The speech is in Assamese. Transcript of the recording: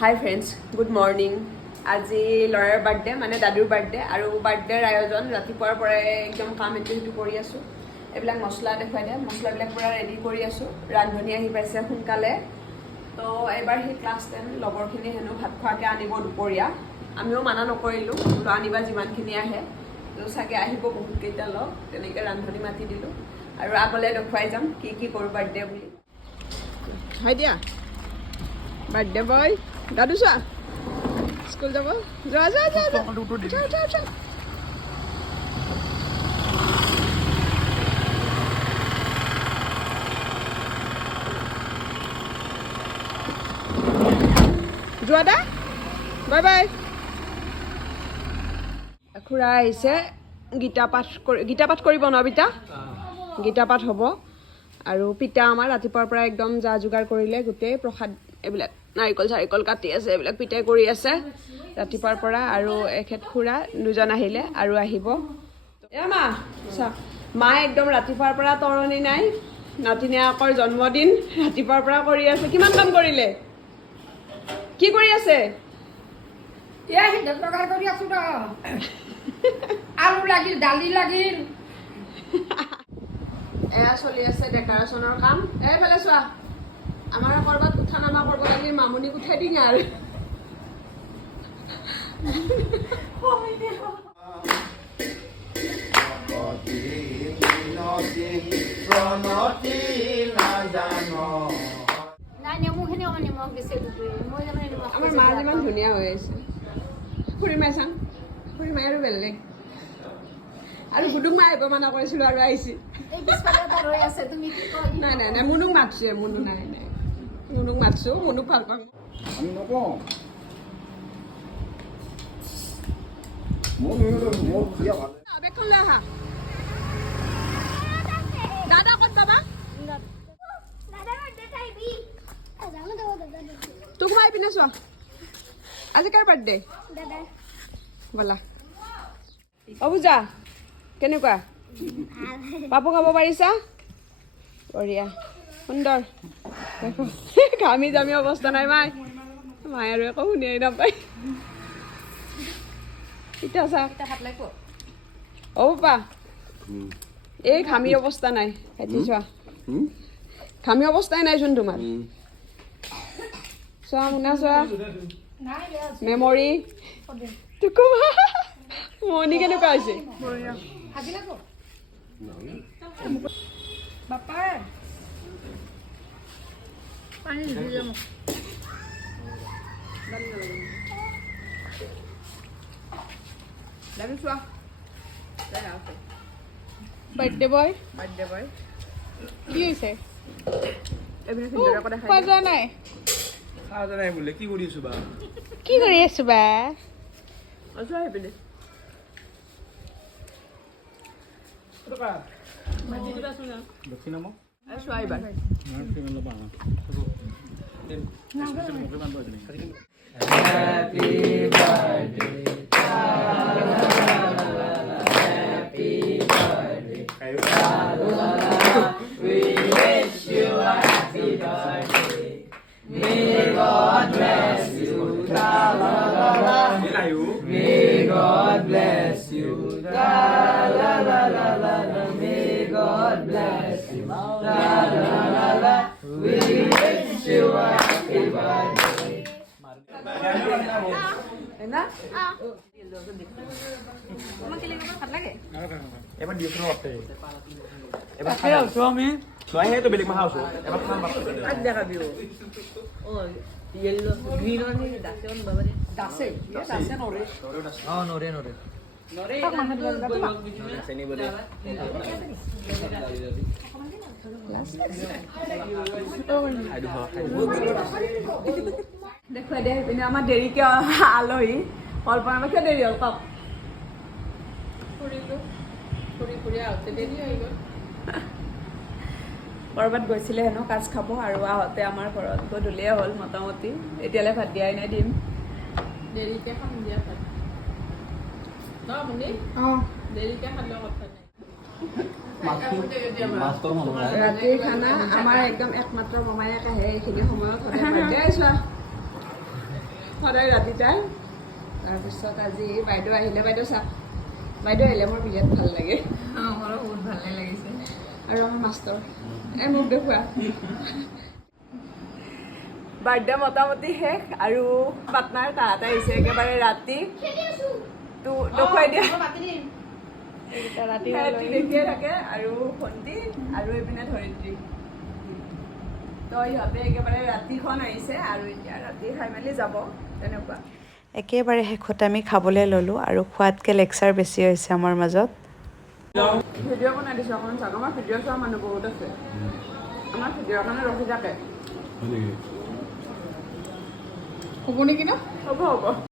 হাই ফ্ৰেণ্ডছ, গুড মৰ্ণিং। আজি ল'ৰাৰ বাৰ্থডে, মানে দাদুৰ বাৰ্থডে, আৰু বাৰ্থডেৰ আয়োজন ৰাতিপুৱাৰ পৰাই একদম কাম এইটো সেইটো কৰি আছোঁ। এইবিলাক মছলা দেখুৱাই দিয়ে, মছলাবিলাক পূৰা ৰেডি কৰি আছোঁ। ৰান্ধনি আহি পাইছে সোনকালে, তো এইবাৰ সি ক্লাছ 10 লগৰখিনি হেনো ভাত খোৱাকৈ আনিব দুপৰীয়া। আমিও মানা নকৰিলোঁ, বোলো আনিবা যিমানখিনি আহে, তো চাগে আহিব বহুতকেইটা লগ, তেনেকৈ ৰান্ধনি মাতি দিলোঁ। আৰু আগলৈ দেখুৱাই যাম কি কি কৰোঁ বাৰ্থডে বুলি। হয় দিয়া বাৰ্থডে বয়, দাদু চোৱা স্কুল যাব, যোৱা যোৱা যোৱা যোৱা যোৱা যোৱা। যোৱা দা, বাই বাই। খুৰা আহিছে, গীতা পাঠ কৰিব ন বিতা? গীতা পাঠ হ'ব। আৰু পিতা আমাৰ ৰাতিপুৱাৰ পৰা একদম যা যোগাৰ কৰিলে, গোটেই প্ৰসাদ এইবিলাক নাৰিকল চাৰিকল কাটি আছে, এইবিলাক পিতাই কৰি আছে ৰাতিপুৱাৰ পৰা। আৰু এখেত খুৰা দুজন আহিলে আৰু আহিব। এ মা চা, মায়ে একদম ৰাতিপুৱাৰ পৰা তৰণি নাই, নাতিনীয়েকৰ জন্মদিন ৰাতিপুৱাৰ পৰা কৰি আছে। কিমান কাম কৰিলে? কি কৰি আছে? কৰি আছো ৰ। আলু লাগিল, দালি লাগিল। এয়া চলি আছে ডেক'ৰেশ্যনৰ কাম। এইফালে চোৱা, আমাৰ ক'ৰবাত উঠা নামা কৰিব লাগিলে মামুনিক উঠাই দিঙ আৰু। আমাৰ মা যিমান ধুনীয়া হৈ আছে, খুৰীমাই চাম, খুৰীমাই আৰু বেলেগ। আৰু গুডুক মাই আহিব মানা কৰিছিলো আৰু আহিছে। নাই নাই নাই, মুনুক মাতছে, মুনু নাই নাই, মুনুক মাতছো, মুনুক ভাল পাওঁ। আমি নকওঁ। বেগখন লৈ আহা। দাদা ক'ত যাবা? তোক মাই পিনে চোৱা, আজি কাৰ বাৰ্থডে? ব'লা। অ পূজা কেনেকুৱা? পাপু খাব পাৰিছা? বঢ়িয়া, সুন্দৰ। দেখো ঘামি জামি অৱস্থা নাই মাই, মায়ে আৰু একো শুনিয়াই নাপায়। এতিয়া চা অ পাপা, এই ঘামি অৱস্থা নাই, ভাইটি চোৱা ঘামি অৱস্থাই নাইচোন তোমাৰ। চোৱা মুনা চোৱা, মেমৰি তোকো মনি কেনেকুৱা হৈছে? বাৰ্থডে বয় বাৰ্থডে বয় কি হৈছে? এইবিলাক খোৱা যোৱা নাই? বোলে কি কৰি আছো বা? কি কৰি আছো বা? আছো আহি পিনে চোৱা এইবাৰ এবাৰ দিছো এবাৰ খাই আছো আমি নহয়, সেইটো বেলেগ মাহ আছো এবাৰ খাম। দেখুৱাই দে পিনে আমাৰ দেৰিকে আলহী কল্পনা কিয় দেৰি হ'ল কওক? ক'ৰবাত গৈছিলে হেনো কাজ খাব, আৰু আহোঁতে আমাৰ ঘৰত গধূলিয়ে হ'ল মোটামুটি। এতিয়ালৈ ভাত দিয়াই নাই, দিম দেৰিকে খাম দিয়া ভাত ন আপুনি। দেৰিকে খালেও কথা নাই। ৰাতিৰ খানা আমাৰ একদম একমাত্ৰ মমায়েক আহে এইখিনি সময়ত। সদায় ৰাতি তাই তাৰপিছত আজি বাইদেউ আহিলে বাইদেউ আহিলে মোৰ বিৰাট ভাল লাগে মোৰো বহুত ভালে লাগিছে আৰু আমাৰ মাষ্টৰ মোক দেখুওৱা বাৰ্থডে মোটামুটি শেষ আৰু পাটনাৰ তাহাঁত আহিছে একেবাৰে ৰাতি তো দেখুৱাই দিয়া ৰাতি সিহঁতি দেখিয়ে থাকে আৰু ভণ্টি আৰু এইপিনে ধৰিত্ৰী তো ইহঁতে একেবাৰে ৰাতিখন আহিছে আৰু এতিয়া ৰাতি খাই মেলি যাব তেনেকুৱা একেবাৰে শেষত আমি খাবলৈ ল'লোঁ আৰু খোৱাতকৈ লেকচাৰ বেছি হৈছে আমাৰ মাজত। ভিডিঅ' বনাই দিছোঁ অকণমান চাওক আমাৰ ভিডিঅ' চোৱা মানুহ বহুত আছে আমাৰ ভিডিঅ'ৰ কাৰণে ৰখি থাকে হ'ব নেকি ন হ'ব